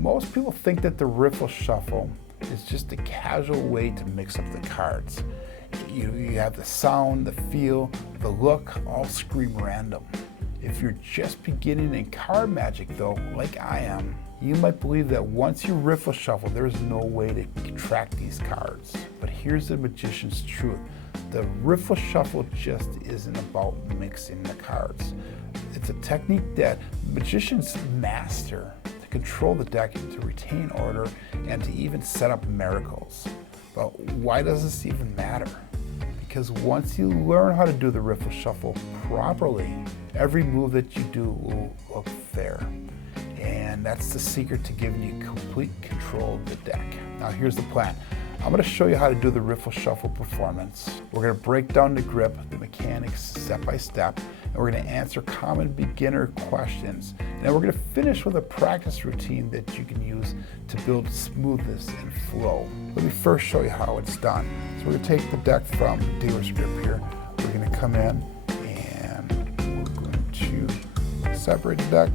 Most people think that the Riffle Shuffle is just a casual way to mix up the cards. You have the sound, the feel, the look, all scream random. If you're just beginning in card magic though, like I am, you might believe that once you Riffle Shuffle, there's no way to track these cards. But here's the magician's truth. The Riffle Shuffle just isn't about mixing the cards. It's a technique that magicians master to control the deck, to retain order, and to even set up miracles. But why does this even matter? Because once you learn how to do the Riffle Shuffle properly, every move that you do will look fair. And that's the secret to giving you complete control of the deck. Now here's the plan. I'm going to show you how to do the Riffle Shuffle performance. We're going to break down the grip, the mechanics step by step, and we're going to answer common beginner questions. And then we're going to finish with a practice routine that you can use to build smoothness and flow. Let me first show you how it's done. So we're going to take the deck from dealer's grip here. We're going to come in and we're going to separate the deck,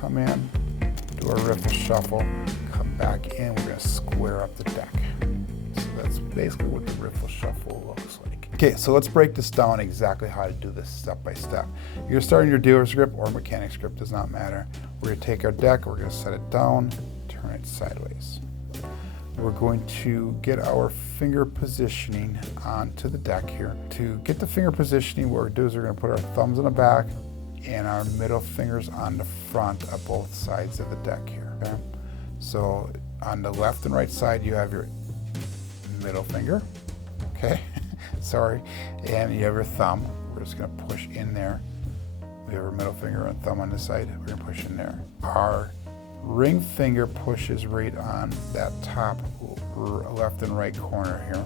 come in, do our Riffle Shuffle, come back in, we're going to square up the deck. That's basically what the Riffle Shuffle looks like. Okay, so let's break this down exactly how to do this step by step. You're gonna start in your dealer's grip or mechanic's grip, does not matter. We're gonna take our deck, we're gonna set it down, turn it sideways. We're going to get our finger positioning onto the deck here. To get the finger positioning, what we're gonna do is we're gonna put our thumbs on the back and our middle fingers on the front of both sides of the deck here, okay? So on the left and right side, you have your middle finger, okay, sorry, and you have your thumb. We're just gonna push in there. We have our middle finger and thumb on this side, we're gonna push in there. Our ring finger pushes right on that top left and right corner here.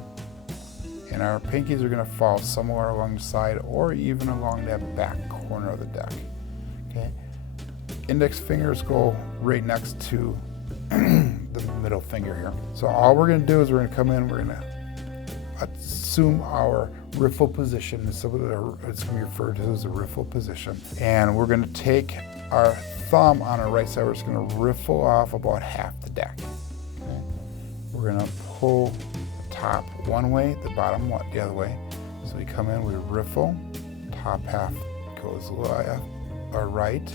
And our pinkies are gonna fall somewhere along the side or even along that back corner of the deck, okay? Index fingers go right next to the middle finger here. So all we're going to do is we're going to come in, we're going to assume our riffle position. It's going to be referred to as a riffle position. And we're going to take our thumb on our right side, we're just going to riffle off about half the deck. Okay? We're going to pull the top one way, the bottom the other way. So we come in, we riffle, top half goes left or right,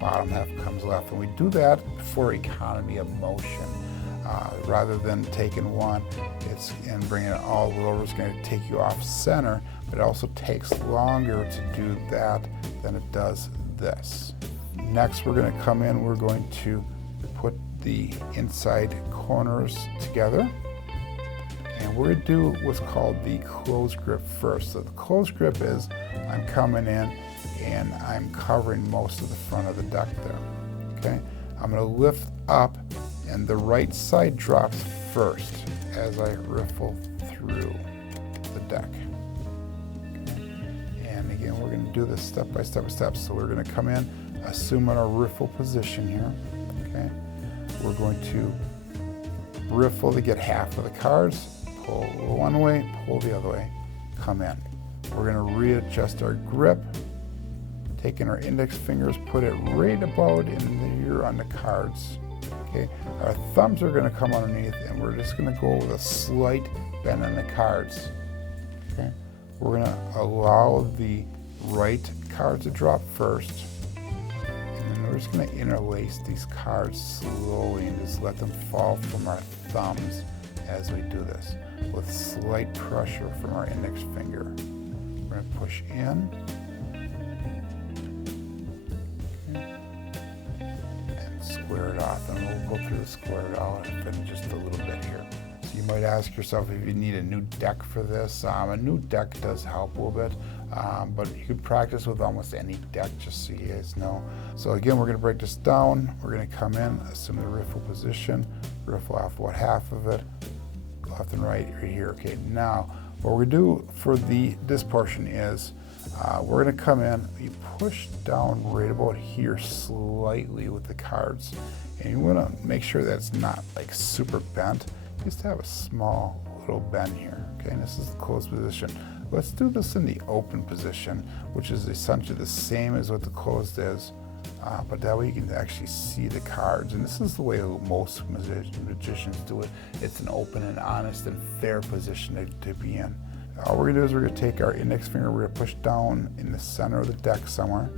bottom half comes left, and we do that for economy of motion. Rather than taking one and bringing it all the way over, it's going to take you off center, but it also takes longer to do that than it does this. Next, we're going to come in, we're going to put the inside corners together, and we're going to do what's called the closed grip first. So the closed grip is I'm coming in and I'm covering most of the front of the deck there, okay? I'm gonna lift up and the right side drops first as I riffle through the deck. Okay? And again, we're gonna do this step by step. So we're gonna come in, assume our riffle position here, okay? We're going to riffle to get half of the cards, pull one way, pull the other way, come in. We're gonna readjust our grip, taking our index fingers, put it right about in here on the cards. Okay, our thumbs are going to come underneath, and we're just going to go with a slight bend on the cards. Okay, we're going to allow the right cards to drop first, and then we're just going to interlace these cards slowly and just let them fall from our thumbs as we do this, with slight pressure from our index finger. We're going to push in. Square it off, and we'll go through the square it out in just a little bit here. So you might ask yourself if you need a new deck for this. A new deck does help a little bit, but you can practice with almost any deck, just so you guys know. So again, we're going to break this down. We're going to come in, assume the riffle position, riffle off about half of it, left and right here. Okay, now what we're going to do for this portion is we're going to come in, you push down right about here slightly with the cards, and you want to make sure that it's not like super bent. Just have a small little bend here, okay, and this is the closed position. Let's do this in the open position, which is essentially the same as what the closed is. but that way you can actually see the cards. And this is the way most magicians do it. It's an open and honest and fair position to be in. All we're gonna do is we're gonna take our index finger, we're gonna push down in the center of the deck somewhere,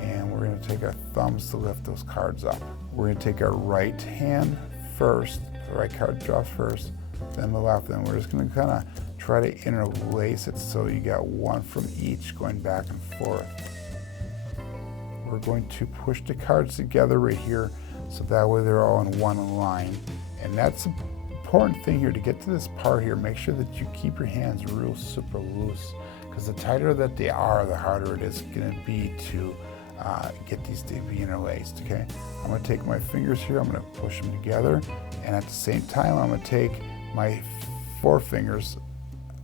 and we're gonna take our thumbs to lift those cards up. We're gonna take our right hand first, the right card drops first, then the left, and we're just gonna kinda try to interlace it so you got one from each going back and forth. We're going to push the cards together right here so that way they're all in one line. And that's the important thing here. To get to this part here, make sure that you keep your hands real super loose, because the tighter that they are, the harder it is going to be to get these to be interlaced. Okay, I'm going to take my fingers here, I'm going to push them together, and at the same time I'm going to take my forefingers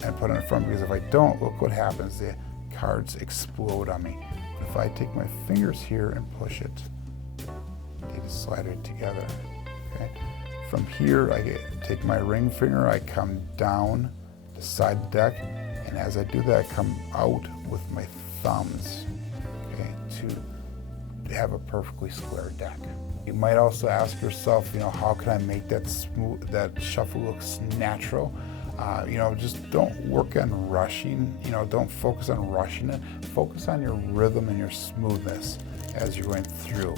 and put it in front, because if I don't, look what happens, the cards explode on me. If I take my fingers here and push it, they just slide right together. Okay. From here, I take my ring finger, I come down the side of the deck, and as I do that, I come out with my thumbs, okay, to have a perfectly square deck. You might also ask yourself, you know, how can I make that smooth, that shuffle looks natural? You know, just don't work on rushing, you know, don't focus on rushing it. Focus on your rhythm and your smoothness as you're going through.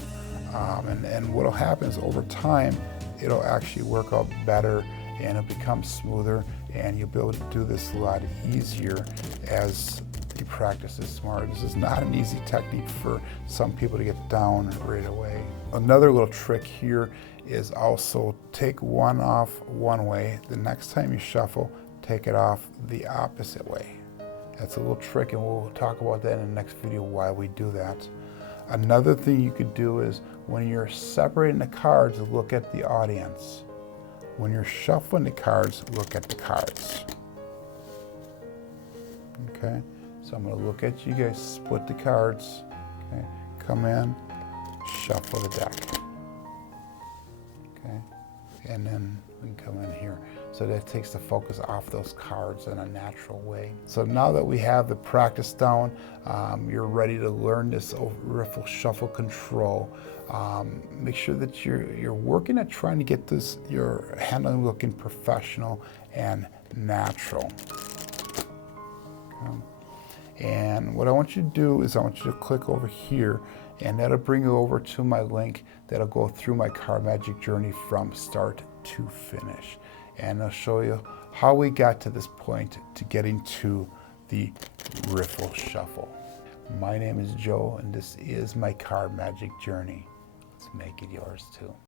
And what'll happen is over time, it'll actually work out better and it'll become smoother, and you'll be able to do this a lot easier as you practice this more. This is not an easy technique for some people to get down right away. Another little trick here is also take one off one way. The next time you shuffle, take it off the opposite way. That's a little trick, and we'll talk about that in the next video, why we do that. Another thing you could do is when you're separating the cards, look at the audience. When you're shuffling the cards, look at the cards. Okay, so I'm going to look at you guys, split the cards. Okay, come in, shuffle the deck. Okay, and then we can come in here. So that takes the focus off those cards in a natural way. So now that we have the practice down, you're ready to learn this riffle shuffle control. Make sure that you're working at trying to get this, your handling looking professional and natural. Okay. And what I want you to do is I want you to click over here, and that'll bring you over to my link that'll go through my card magic journey from start to finish. And I'll show you how we got to this point to getting to the riffle shuffle. My name is Joe, and this is my card magic journey. Let's make it yours too.